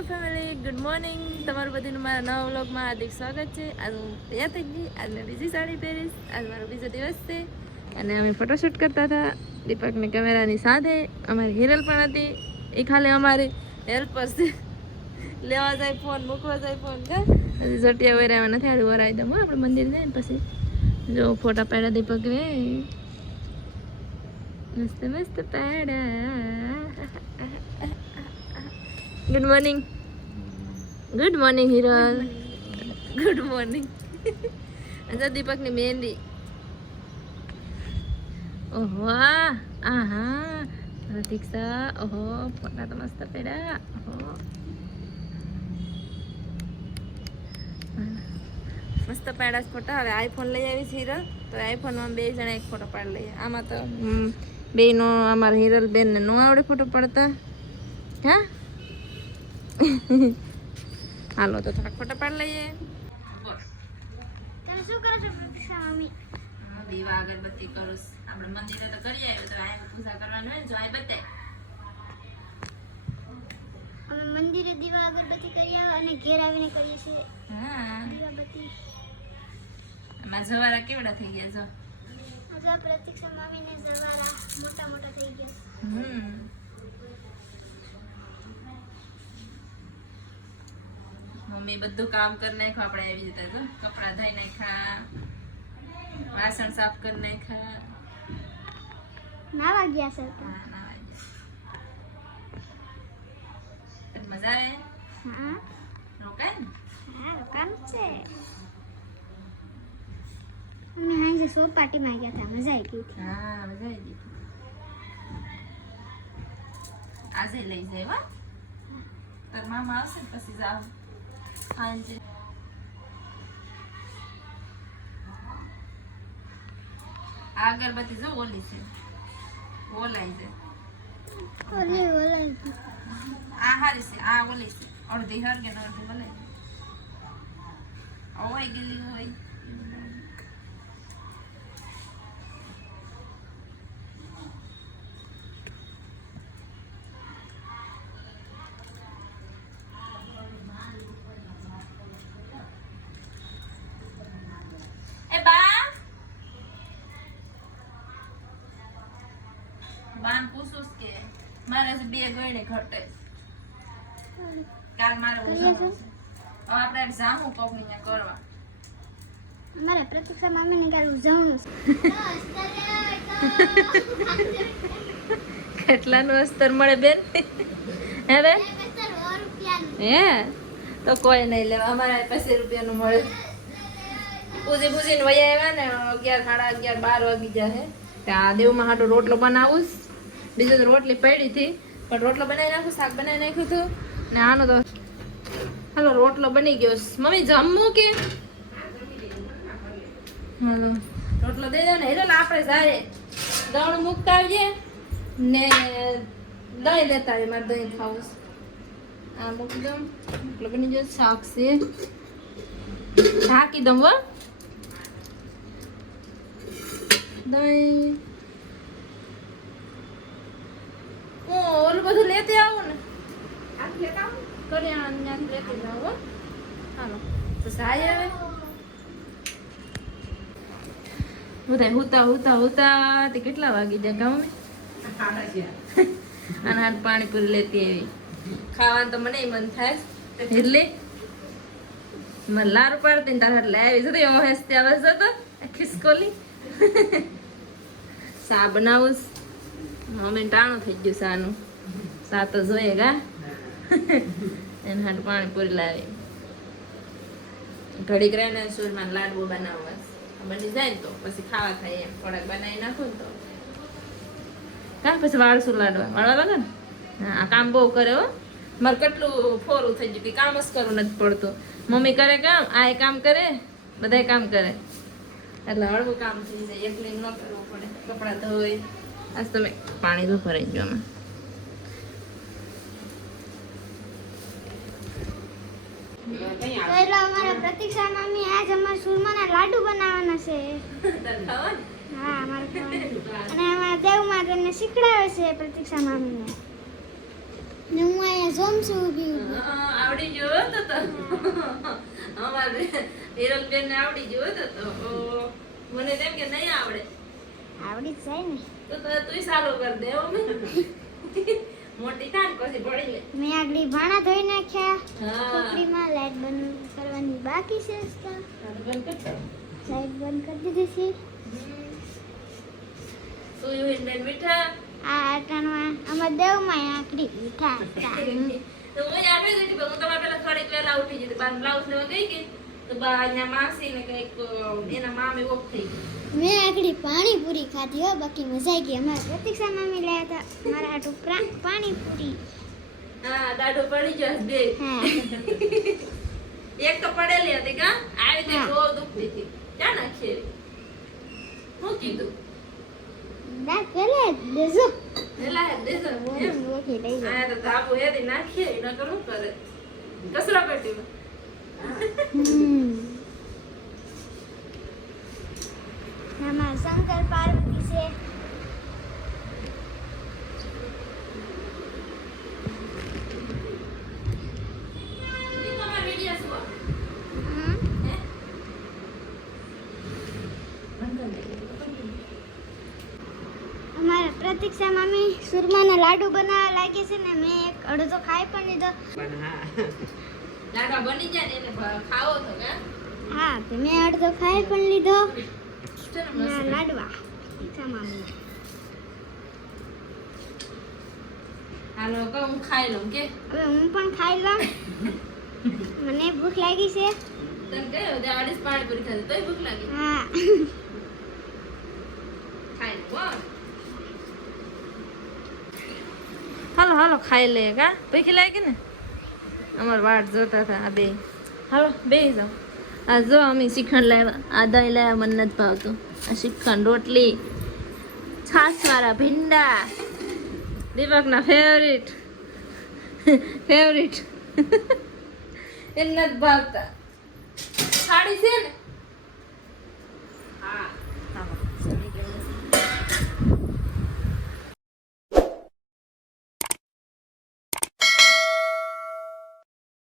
Two family, good morning. તમારું બધું મારા નવા વ્લોગમાં હાર્દિક સ્વાગત છે. આજ હું તૈયાર થઈ ગઈ. આજ મેં બીજી સાડી પહેરીશ. આજ મારો બીજો દિવસ છે અને અમે ફોટોશૂટ કરતા હતા દીપકની કેમેરાની સાથે. અમારી હિરલ પણ હતી. એ ખાલી અમારી હેલ્પર છે. લેવા જાય ફોન, મૂકવા જાય ફોન. જોટિયા વરાવા નથી આડું વરાવી દઉં. આપણે મંદિર જાય ને પછી જો ફોટા પાડ્યા દીપક રે, મસ્ત મસ્ત પાડ્યા. Good morning. Good morning Hiral. Good morning. अच्छा દીપકની મહેંદી. ઓહો આહા પ્રતીક્ષા. ઓહો ફોટા તો મસ્ત પડ્યા. ઓહો મસ્ત પાડ્યા ફોટા. હવે આઈફોન લઈ આવી છે હિરલ, તો આઈફોનમાં બે જણા એક ફોટો પાડી લઈએ. આમાં તો બેનો અમારા હિરલ બેનને નો આવડે ફોટો પાડતા. હા હાલો તો થોડાક ફોટા પાડી લઈએ. તમે શું કરો છો પ્રતીક્ષા મમ્મી? દીવા અગરબત્તી કરું. આપણે મંદિરે તો કરી આવ્યો તો આ પૂજા કરવાની હોય ને, જો આ બતાય. અમે મંદિરે દીવા અગરબત્તી કરી આવ્યા અને ઘેર આવીને કરીએ છીએ હા દીવાબત્તી. આમાં જવારા કેવડા થઈ ગયા જો. આજે પ્રતીક્ષા મમ્મીને જવારા મોટા મોટા થઈ ગયા. મમ્મી બધું કામ કરી નાખ્યું. આપણે આવી જતા જો કપડા ધોઈ નાખ્યા, વાસણ સાફ કરી નાખ્યા. નાવા ગયા છે તો. મજા આવે. હા રોકાય ને. હા કામ છે. અમે હાંજે સોપાટીમાં ગયા હતા, મજા આવી ગઈ. હા મજા આવી ગઈ. આજે લઈ જાય હો. તાર મામા આવશે ને પછી જાવ હાંજે. આ અગરબત્તી જો ઓલી છે, ઓલાઈ છે. ઓલે આ હારી છે, આ ઓલી છે. અડધી હરગે ને અડધી ઓલાઈ. ઓય ગયેલી હોય. બાન પૂછું કે મારે બે ગયડે ઘટે. કાલ મારે ઉજાવું છે. હવે આપણે જામું કોકની ત્યાં કરવા. મારા પ્રતીક્ષા મામીને કાલ ઉજવણું છે. કેટલાનું અસ્તર મળે બેન? હવે હે તો કોઈ નહીં લેવા. અમારે 50 રૂપિયાનું મળે. પૂજી પૂજીને વયા આવ્યા ને 11, 11:30, 12 વાગી જાય. આ દેવમાં હાટો રોટલો બનાવું. બીજો તો રોટલી પડી હતી પણ રોટલો બનાવી નાખું, શાક બનાવી નાખ્યું હતું ને આનો તો હાલો રોટલો બની ગયો. મમ્મી જમવું કે હાલો રોટલો દઈ દો ને. હિરલ આપણે જાય દણ મૂકતા આવીએ ને દહીં લેતા આવીએ. મારે દહીં ખાવું છે. આ મૂકી દઉં. રોટલો બની ગયો. શાક છે ઢાંકી દઉં હો. દહીં ઓલું બધું લેતી આવું ને. કરિયાણા લેતી જાવ હો. હાલો તો સાય હવે બધા હુતા હુતા હુતા તે કેટલા વાગી જાય ગામ. અને હાથ પાણીપુરી લેતી આવી. ખાવાનું તો મને મન થાય એટલે મને લારું પાડતી ને તારા એટલે આવી જતી. એવો હેસતી આવે જતો ખિસકોલી. સા બનાવું. અમે ટાણું થઈ ગયું સાનું. સા તો જોઈએ ગા. એને હાટ પાણીપુરી લાવી. ઘડીક રહીને સૂરમાં લાડવો બનાવવા બની જાય ને તો પછી ખાવા થાય. એમ થોડાક બનાવી નાખું ને તો કા પછી વાળશું લાડવા. વાળવા લાગે ને. હા આ કામ બહુ કરે હો. મારે કેટલું ફોરું થઈ ગયું કે કામ જ કરવું નથી પડતું. મમ્મી કરે કામ, આ કામ કરે, બધા કામ કરે એટલે હળવું કામ થઈ જાય. એકલી ન કરવું પડે. કપડાં ધોઈ. આજ તમે પાણી તો ભરાઈ ગયું આમાં. અમારા પ્રતીક્ષા મામી આજ અમારા સુરમાના લાડુ બનાવવાના છે. હા અમારે અને અમારા દેવ માતાને શીખડાવે છે પ્રતીક્ષા મામીને. ને હું અહીંયા જોમ છું ઊભી ઊભી. આવડી ગયો તો અમારે હિરલબેન ને આવડી ગયો તો મને તેમ કે નહીં આવડે. આવડી જ જાય ને. તો તું ચાલુ કર દે હો મેં. મોટી થાન પછી પડી લે. મેં આગળ ભાણા ધોઈ નાખ્યા. હા ટોપલીમાં લાઈટ બંધ કરવાની બાકી છે તો બંધ કર. લાઈટ બંધ કરી દીધી છે. સુયું બેન મીઠા આ આટાણમાં અમાર દેવમાં આકડી મીઠા હતા. તો હું આપે ગઈ હું તમારે પેલા થોડીક વેલા ઉઠી જતી બાર બ્લાઉઝ લેવા ગઈ કે તો બા અહીંયા માસી ને કઈક એના મામી ઓફ થઈ ગઈ. મેં આકડી પાણીપુરી ખાધી હો બાકી મજા આવી ગઈ. અમારા પ્રતીક્ષા મામી લાયા હતા મારા હાટુ પાણીપુરી. હા દાડો પડી ગયો છે બે. હા એક તો પડેલી હતી કા આવી તે બહુ દુખતી હતી ક્યાં નાખી હું કીધું દા પેલે દેજો પેલા હે દેજો એમ ઓકે લઈ જાઓ. આ તો ધાબુ હેદી નાખીએ ન કરું કરે કસરા પેટીમાં. આમાં શંકર પાર્વતી છે. ઈ તમાર વિડિયો શું હમ. હે અમારા પ્રતીક્ષા મામી સુરમાના લાડુ બનાવવા લાગે છે ને મેં એક અડધો ખાઈ પણ લીધો. પણ હા લાડવા બની જાય ને એને ખાવો તો કા હા તો મેં અડધો ખાઈ પણ લીધો. ચલો ના મસ્ત. લાડવા પ્રતીક્ષા મામી. હાલો કહું હું ખાઈ લઉં કે હવે હું પણ ખાઈ લઉં. મને ભૂખ લાગી છે. તને કયો તે આડીસ પાણીપુરી ખાધી તોય ભૂખ લાગી હા ખાઈ લો હાલો હાલો ખાઈ લે કા ભૂખ લાગી ને અમાર વાટ જોતા હતા આ બે હાલો બે જાઓ આ જો અમે શ્રીખંડ લાવ્યા આ દહીં લાવ્યા મને નથી ભાવતું આ શ્રીખંડ રોટલી છાશવાળા ભીંડા દીપકના ફેવરિટ એને નથી ભાવતા સાડી છે ને